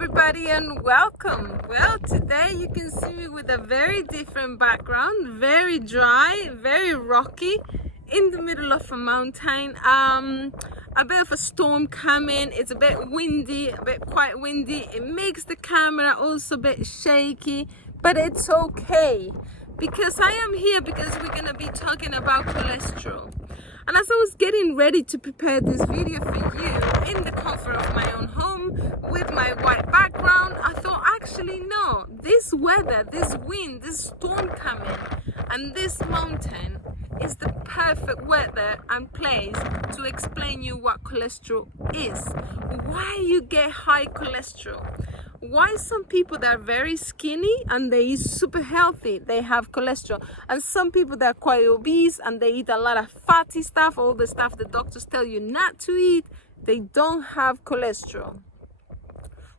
everybody and welcome. Well, today you can see me with a very different background, very dry, very rocky, in the middle of a mountain. A bit of a storm coming. It's a bit windy, quite windy. It makes the camera also a bit shaky, but it's okay because I am here because we're gonna be talking about cholesterol. And as I was getting ready to prepare this video for you in the comfort of my own home with my white background, I thought, actually no, this weather, this wind, this storm coming and this mountain is the perfect weather and place to explain you what cholesterol is, why you get high cholesterol, why some people that are very skinny and they eat super healthy, they have cholesterol, and some people that are quite obese and they eat a lot of fatty stuff, all the stuff the doctors tell you not to eat, they don't have cholesterol.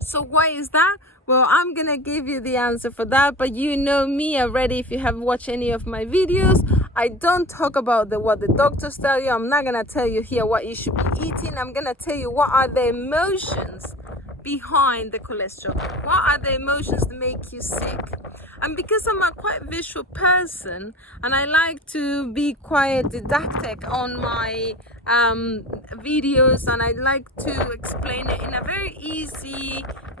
So why is that? Well, I'm gonna give you the answer for that, but you know me already if you have watched any of my videos. I don't talk about what the doctors tell you. I'm not gonna tell you here what you should be eating. I'm gonna tell you what are the emotions behind the cholesterol. What are the emotions that make you sick? And because I'm a quite visual person and I like to be quite didactic on my videos, and I like to explain it in a very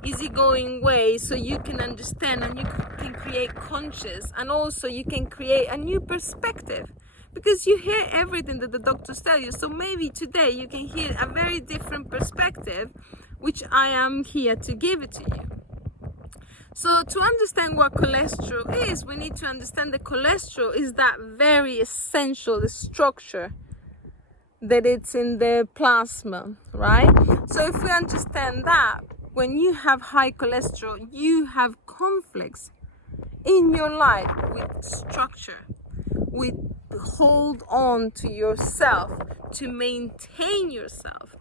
easygoing way so you can understand and you can create conscious, and also you can create a new perspective because you hear everything that the doctors tell you. So maybe today you can hear a very different perspective, which I am here to give it to you. So to understand what cholesterol is, we need to understand that cholesterol is that very essential structure that it's in the plasma, right? So if we understand that, when you have high cholesterol, you have conflicts in your life with structure, with hold on to yourself, to maintain yourself.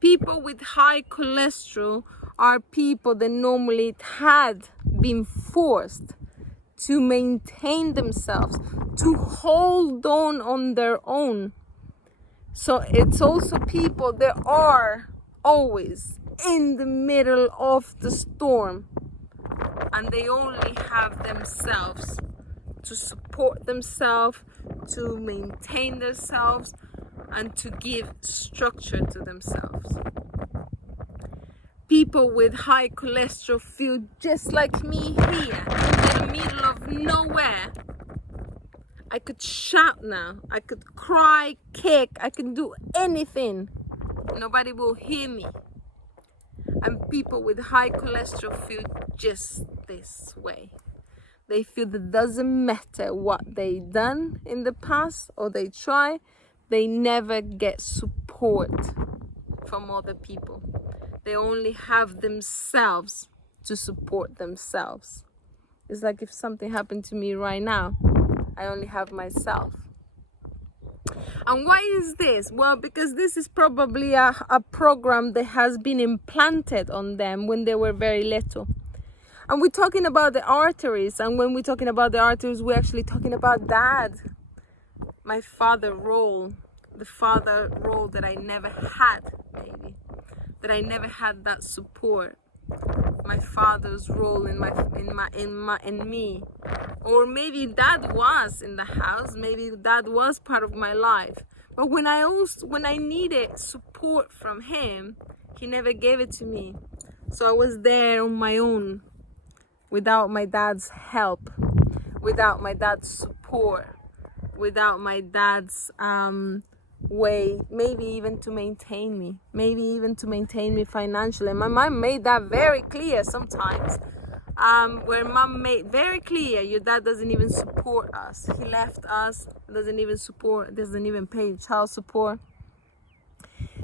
People with high cholesterol are people that normally had been forced to maintain themselves, to hold on their own. So it's also people that are always in the middle of the storm and they only have themselves to support themselves, to maintain themselves, and to give structure to themselves. People with high cholesterol feel just like me here in the middle of nowhere. I could shout now, I could cry, kick, I can do anything. Nobody will hear me. And people with high cholesterol feel just this way. They feel that it doesn't matter what they done in the past or they try, they never get support from other people. They only have themselves to support themselves. It's like if something happened to me right now, I only have myself. And why is this? Well, because this is probably a program that has been implanted on them when they were very little. And we're talking about the arteries, and when we're talking about the arteries, we're actually talking about dad. My father role, the father role that I never had, maybe. That I never had that support. My father's role in me. Or maybe dad was in the house, maybe dad was part of my life. But when I needed support from him, he never gave it to me. So I was there on my own, without my dad's help, without my dad's support, without my dad's way, maybe even to maintain me financially. My mom made that very clear sometimes, where mom made very clear, your dad doesn't even support us. He left us, doesn't even pay child support.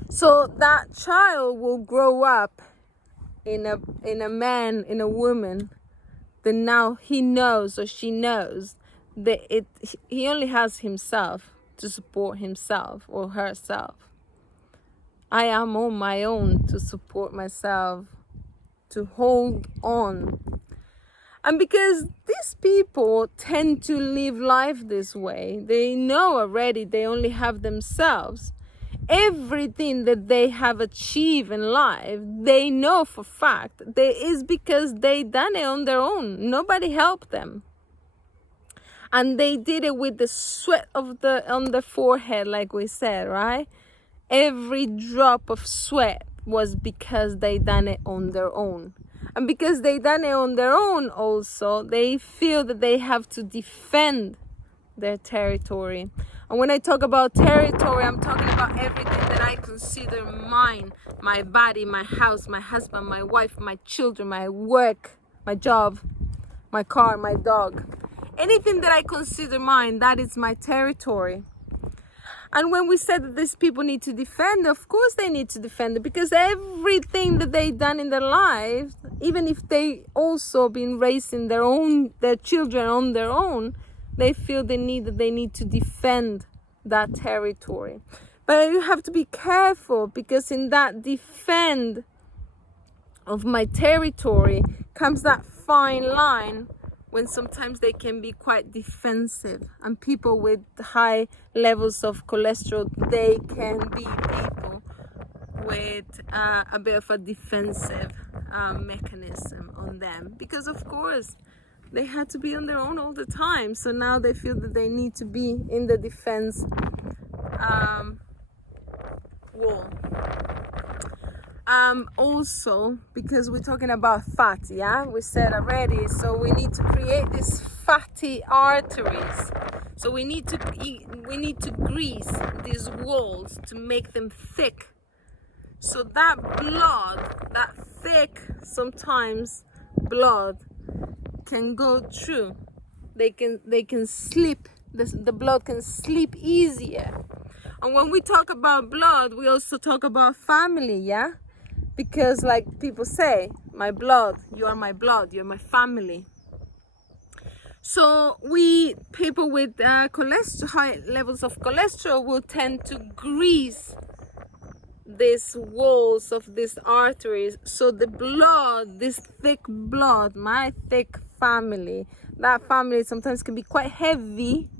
So that child will grow up in a man, in a woman, that now he knows or she knows that he only has himself to support himself or herself. I am on my own to support myself, to hold on. And because these people tend to live life this way, they know already they only have themselves. everything that they have achieved in life, they know for fact that is because they done it on their own. Nobody helped them. And they did it with the sweat on the forehead, like we said, right? Every drop of sweat was because they done it on their own. And because they done it on their own also, they feel that they have to defend their territory. And when I talk about territory, I'm talking about everything that I consider mine. My body, my house, my husband, my wife, my children, my work, my job, my car, my dog. Anything that I consider mine, that is my territory. And when we said that these people need to defend, of course they need to defend it, because everything that they've done in their lives, even if they also been raising their children on their own, they feel they need to defend that territory. But you have to be careful, because in that defend of my territory comes that fine line when sometimes they can be quite defensive. And people with high levels of cholesterol, they can be people with a bit of a defensive mechanism on them, because of course they had to be on their own all the time. So now they feel that they need to be in the defense wall. Also, because we're talking about fat, yeah, we said already, so we need to create these fatty arteries. So we need to grease these walls to make them thick, so that blood, that thick sometimes blood, can go through. They can slip. The blood can slip easier. And when we talk about blood, we also talk about family, yeah? Because like people say, my blood, you are my blood, you're my family. So people with cholesterol, high levels of cholesterol, will tend to grease these walls of these arteries, so the blood, this thick blood, my thick family, that family sometimes can be quite heavy.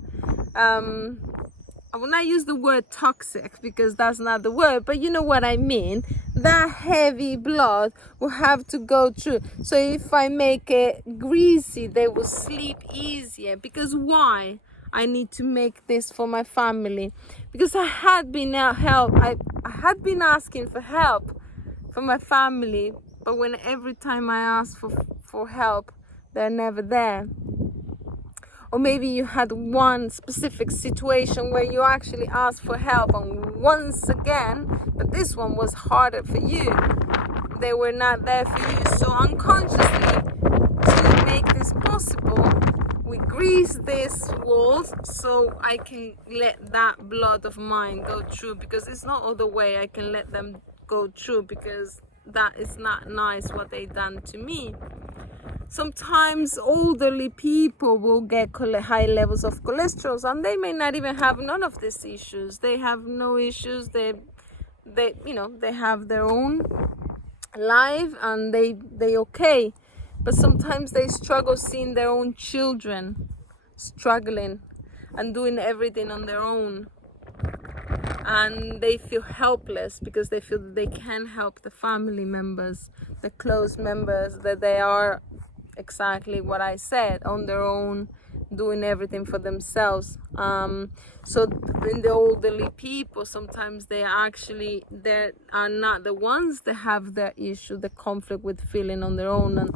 I will not use the word toxic, because that's not the word, but you know what I mean. That heavy blood will have to go through. So if I make it greasy, they will sleep easier. Because why? I need to make this for my family, because I had been asking for help for my family, but when every time I ask for help, they're never there. Or maybe you had one specific situation where you actually asked for help, and once again, but this one was harder for you, they were not there for you. So unconsciously, to make this possible, we grease these walls so I can let that blood of mine go through, because it's not other way I can let them go through, because that is not nice what they done to me. Sometimes elderly people will get high levels of cholesterol, and they may not even have none of these issues. They have no issues. They have their own life, and they okay. But sometimes they struggle seeing their own children struggling and doing everything on their own. And they feel helpless, because they feel that they can't help the family members, the close members, that they are exactly what I said, on their own, doing everything for themselves. So in the elderly people, sometimes they are not the ones that have the issue, the conflict with feeling on their own, and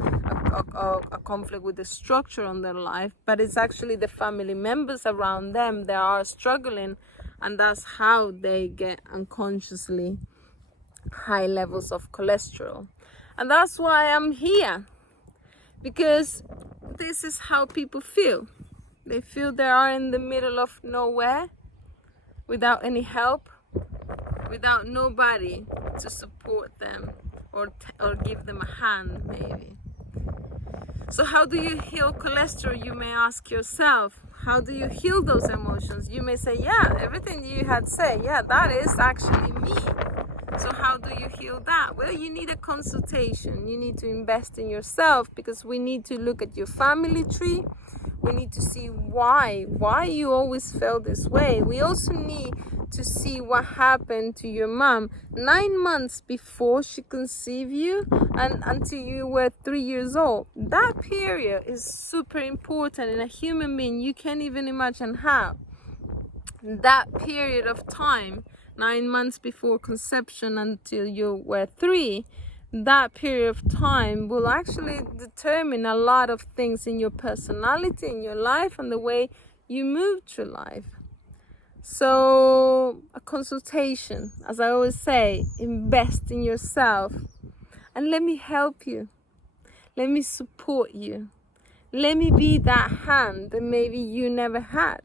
a conflict with the structure on their life, but it's actually the family members around them that are struggling, and that's how they get unconsciously high levels of cholesterol. And that's why I'm here, because this is how people feel. They feel they are in the middle of nowhere, without any help, without nobody to support them or give them a hand, maybe. So how do you heal cholesterol, you may ask yourself? How do you heal those emotions? You may say, yeah, everything you had said, yeah, that is actually me. So how do you heal that? Well, you need a consultation. You need to invest in yourself, because we need to look at your family tree. We need to see why you always felt this way. We also need to see what happened to your mom 9 months before she conceived you and until you were 3 years old. That period is super important in a human being. You can't even imagine how. That period of time, 9 months before conception until you were 3, that period of time will actually determine a lot of things in your personality, in your life, and the way you move through life. So a consultation, as I always say, invest in yourself and let me help you. Let me support you. Let me be that hand that maybe you never had.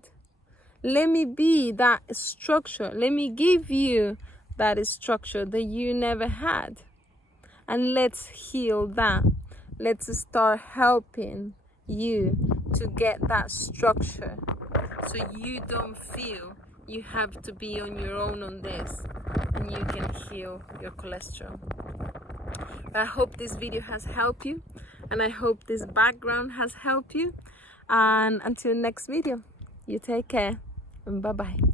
Let me be that structure. Let me give you that structure that you never had. And let's heal that. Let's start helping you to get that structure so you don't feel you have to be on your own on this, and you can heal your cholesterol. I hope this video has helped you, and I hope this background has helped you. And until next video, you take care and bye-bye.